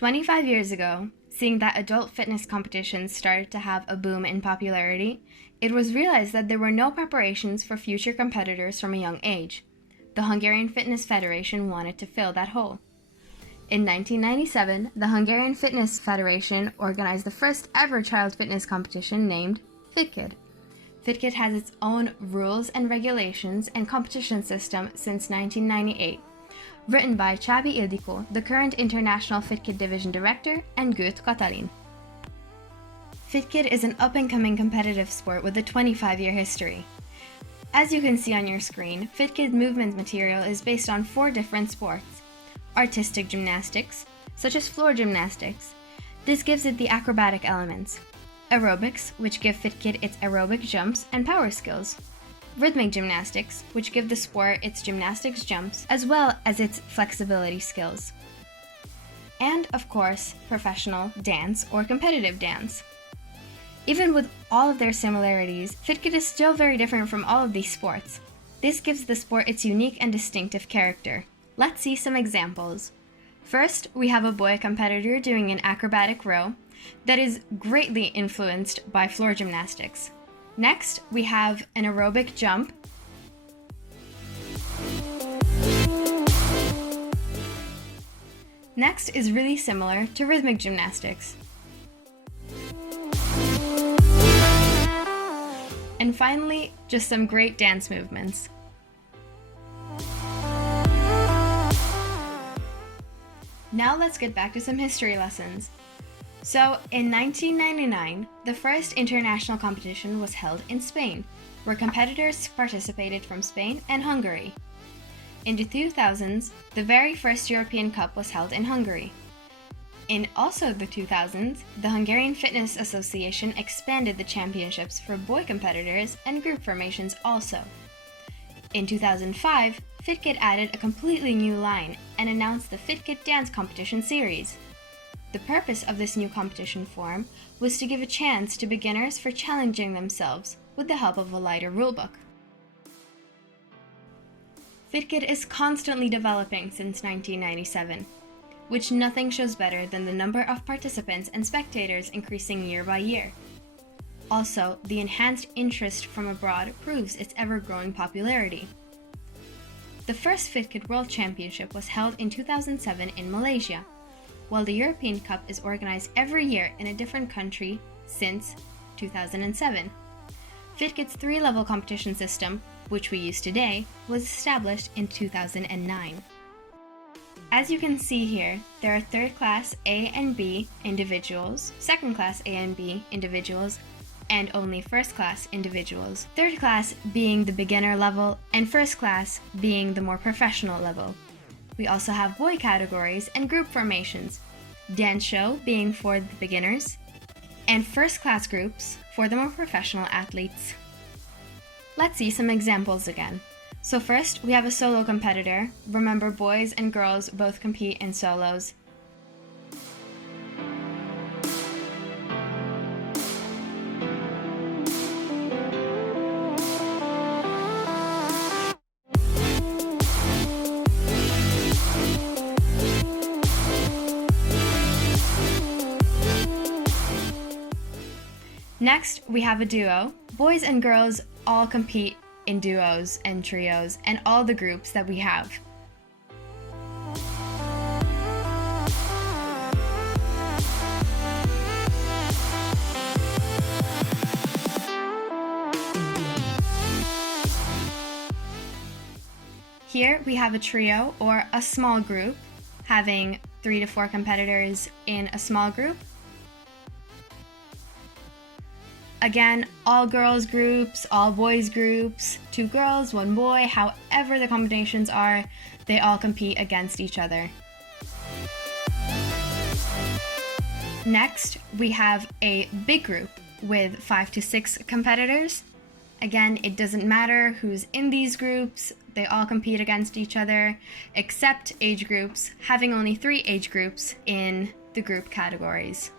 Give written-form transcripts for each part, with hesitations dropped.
25 years ago, seeing that adult fitness competitions started to have a boom in popularity, it was realized that there were no preparations for future competitors from a young age. The Hungarian Fitness Federation wanted to fill that hole. In 1997, the Hungarian Fitness Federation organized the first ever child fitness competition named FitKid. FitKid has its own rules and regulations and competition system since 1998. Written by Csábi Ildikó, the current International FitKid Division Director, and Göt Katalin. FitKid is an up-and-coming competitive sport with a 25-year history. As you can see on your screen, FitKid movement material is based on 4 different sports. Artistic gymnastics, such as floor gymnastics. This gives it the acrobatic elements. Aerobics, which give FitKid its aerobic jumps and power skills. Rhythmic gymnastics, which give the sport its gymnastics jumps, as well as its flexibility skills. And, of course, professional dance or competitive dance. Even with all of their similarities, FitKid is still very different from all of these sports. This gives the sport its unique and distinctive character. Let's see some examples. First, we have a boy competitor doing an acrobatic row that is greatly influenced by floor gymnastics. Next, we have an aerobic jump. Next is really similar to rhythmic gymnastics. And finally, just some great dance movements. Now let's get back to some history lessons. So, in 1999, the first international competition was held in Spain, where competitors participated from Spain and Hungary. In the 2000s, the very first European Cup was held in Hungary. In also the 2000s, the Hungarian Fitness Association expanded the championships for boy competitors and group formations also. In 2005, FitKid added a completely new line and announced the FitKid Dance Competition Series. The purpose of this new competition form was to give a chance to beginners for challenging themselves with the help of a lighter rulebook. FitKid is constantly developing since 1997, which nothing shows better than the number of participants and spectators increasing year by year. Also, the enhanced interest from abroad proves its ever-growing popularity. The first FitKid World Championship was held in 2007 in Malaysia, while the European Cup is organized every year in a different country since 2007. FitKid's 3-level competition system, which we use today, was established in 2009. As you can see here, there are 3rd class A and B individuals, 2nd class A and B individuals, and only 1st class individuals. 3rd class being the beginner level, and 1st class being the more professional level. We also have boy categories and group formations, dance show being for the beginners, and 1st class groups for the more professional athletes. Let's see some examples again. So first, we have a solo competitor. Remember, boys and girls both compete in solos. Next, we have a duo. Boys and girls all compete in duos and trios and all the groups that we have. Here we have a trio or a small group, having 3 to 4 competitors in a small group. Again, all girls groups, all boys groups, 2 girls, 1 boy, however the combinations are, they all compete against each other. Next, we have a big group with 5 to 6 competitors. Again, it doesn't matter who's in these groups, they all compete against each other, except age groups, having only 3 age groups in the group categories.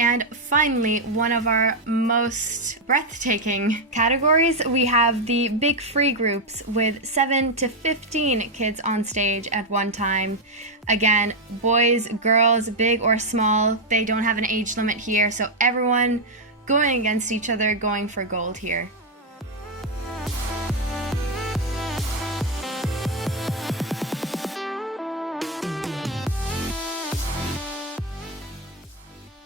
And finally, one of our most breathtaking categories, we have the big free groups with 7 to 15 kids on stage at one time. Again, boys, girls, big or small, they don't have an age limit here, so everyone going against each other, going for gold here.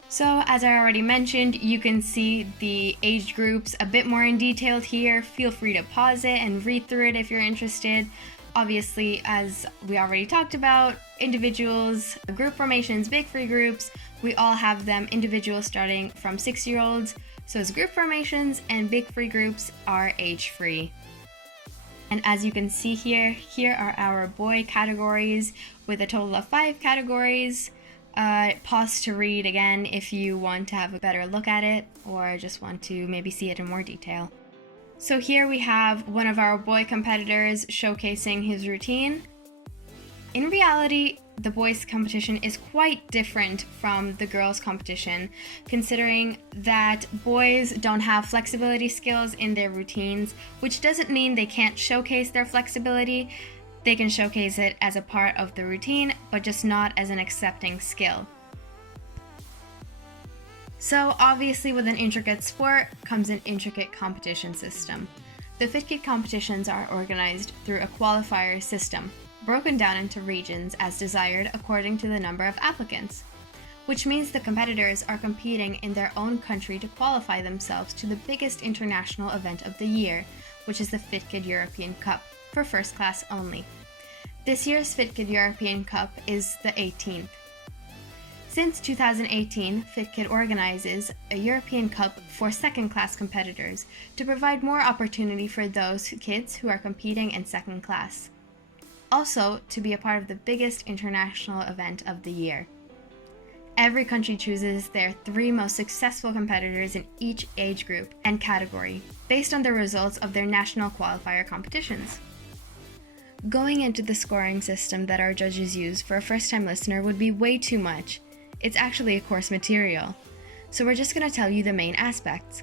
So as I already mentioned, you can see the age groups a bit more in detail here. Feel free to pause it and read through it if you're interested. Obviously, as we already talked about, individuals, group formations, big free groups, we all have them individual starting from 6-year-olds. So as group formations and big free groups are age free. And as you can see here are our boy categories with a total of 5 categories. Pause to read again if you want to have a better look at it or just want to maybe see it in more detail. So here we have one of our boy competitors showcasing his routine. In reality, the boys' competition is quite different from the girls' competition, considering that boys don't have flexibility skills in their routines, which doesn't mean they can't showcase their flexibility. They can showcase it as a part of the routine, but just not as an accepting skill. So obviously with an intricate sport comes an intricate competition system. The FitKid competitions are organized through a qualifier system, broken down into regions as desired according to the number of applicants, which means the competitors are competing in their own country to qualify themselves to the biggest international event of the year, which is the FitKid European Cup, for first class only. This year's FitKid European Cup is the 18th. Since 2018, FitKid organizes a European Cup for second class competitors to provide more opportunity for those kids who are competing in second class. Also, to be a part of the biggest international event of the year. Every country chooses their 3 most successful competitors in each age group and category, based on the results of their national qualifier competitions. Going into the scoring system that our judges use for a first-time listener would be way too much. It's actually a course material. So we're just going to tell you the main aspects.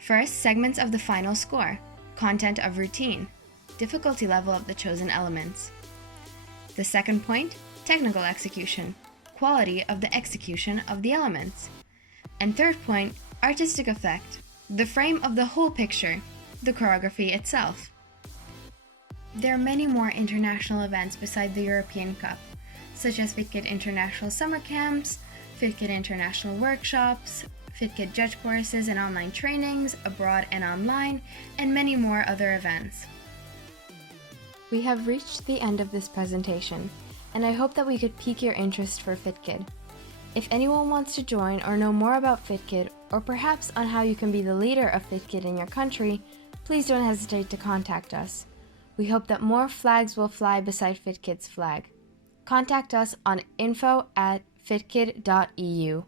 First, segments of the final score, content of routine, difficulty level of the chosen elements. The second point, technical execution, quality of the execution of the elements. And third point, artistic effect, the frame of the whole picture, the choreography itself. There are many more international events beside the European Cup, such as FitKid International Summer Camps, FitKid International Workshops, FitKid Judge Courses and online trainings, abroad and online, and many more other events. We have reached the end of this presentation, and I hope that we could pique your interest for FitKid. If anyone wants to join or know more about FitKid, or perhaps on how you can be the leader of FitKid in your country, please don't hesitate to contact us. We hope that more flags will fly beside FitKid's flag. Contact us on info@fitkid.eu.